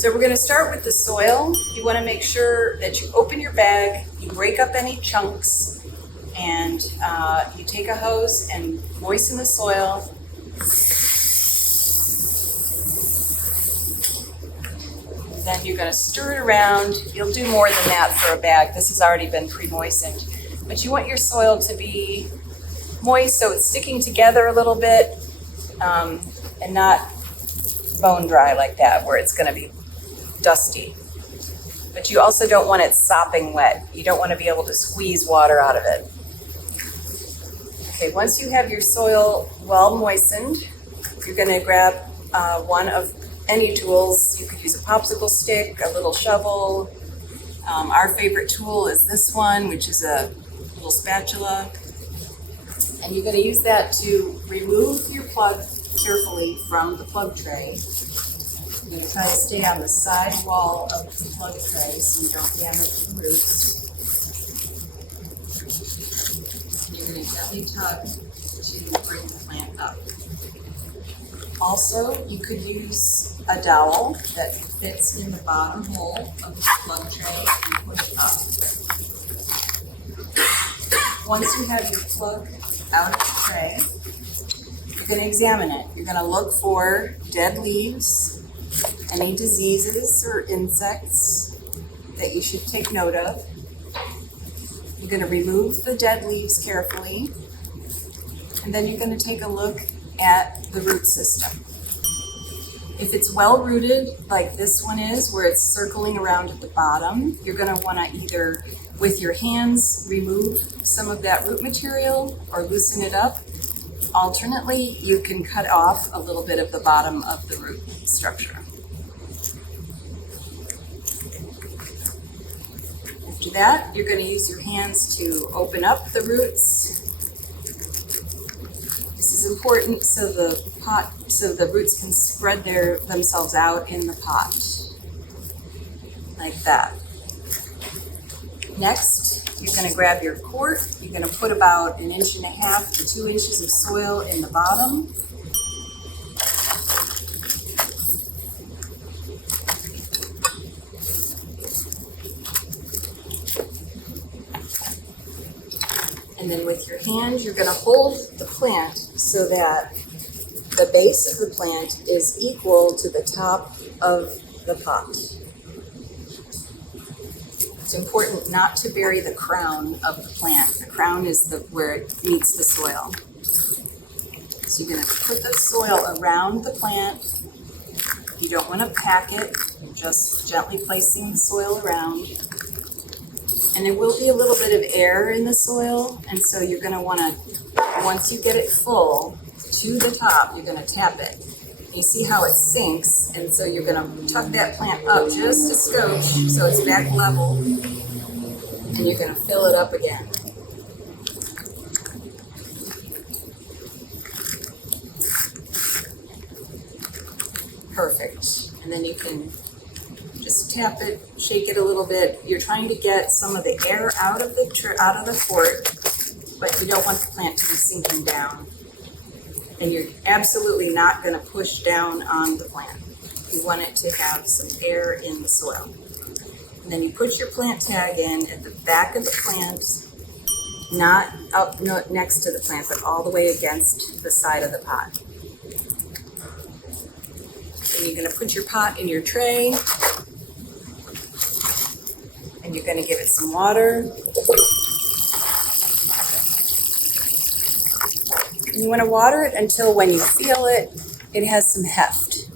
So we're going to start with the soil. You want to make sure that you open your bag, you break up any chunks, and you take a hose and moisten the soil. And then you're going to stir it around. You'll do more than that for a bag. This has already been pre-moistened. But you want your soil to be moist so it's sticking together a little bit and not bone dry like that where it's going to be dusty. But you also don't want it sopping wet. You don't want to be able to squeeze water out of it. Okay, once you have your soil well moistened, you're going to grab one of any tools. You could use a popsicle stick, a little shovel. Our favorite tool is this one, which is a little spatula. And you're going to use that to remove your plug carefully from the plug tray. You're going to try to stay on the side wall of the plug tray so you don't damage the roots. And you're going to gently tug to bring the plant up. Also, you could use a dowel that fits in the bottom hole of the plug tray and push up. Once you have your plug out of the tray, you're going to examine it. You're going to look for dead leaves, any diseases or insects that you should take note of. You're going to remove the dead leaves carefully, and then you're going to take a look at the root system. If it's well rooted, like this one is, where it's circling around at the bottom, you're going to want to either, with your hands, remove some of that root material or loosen it up. Alternately, you can cut off a little bit of the bottom of the root structure. After that, you're going to use your hands to open up the roots. This is important so the roots can spread themselves out in the pot, like that. Next, you're going to grab your quart. You're going to put about 1.5 inches to 2 inches of soil in the bottom. And then with your hand, you're going to hold the plant so that the base of the plant is equal to the top of the pot. It's important not to bury the crown of the plant. The crown is where it meets the soil. So you're going to put the soil around the plant. You don't want to pack it, just gently placing the soil around. And there will be a little bit of air in the soil, and so you're going to want to, once you get it full to the top, you're going to tap it. You see how it sinks, and so you're going to tuck that plant up just a skosh so it's back level, and you're going to fill it up again. Perfect. And then you can just tap it, shake it a little bit. You're trying to get some of the air out of the quart, but you don't want the plant to be sinking down. And you're absolutely not going to push down on the plant. You want it to have some air in the soil. And then you put your plant tag in at the back of the plant, not up next to the plant, but all the way against the side of the pot. And you're going to put your pot in your tray, and you're going to give it some water. And you want to water it until when you feel it, it has some heft.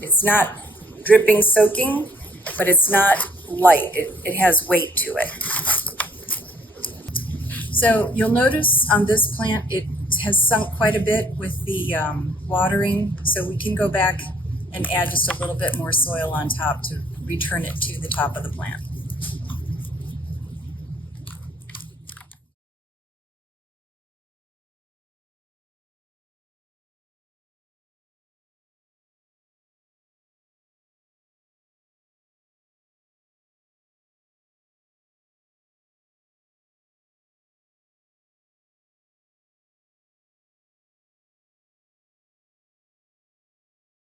It's not dripping, soaking, but it's not light. It has weight to it. So you'll notice on this plant, it has sunk quite a bit with the watering. So we can go back and add just a little bit more soil on top to return it to the top of the plant.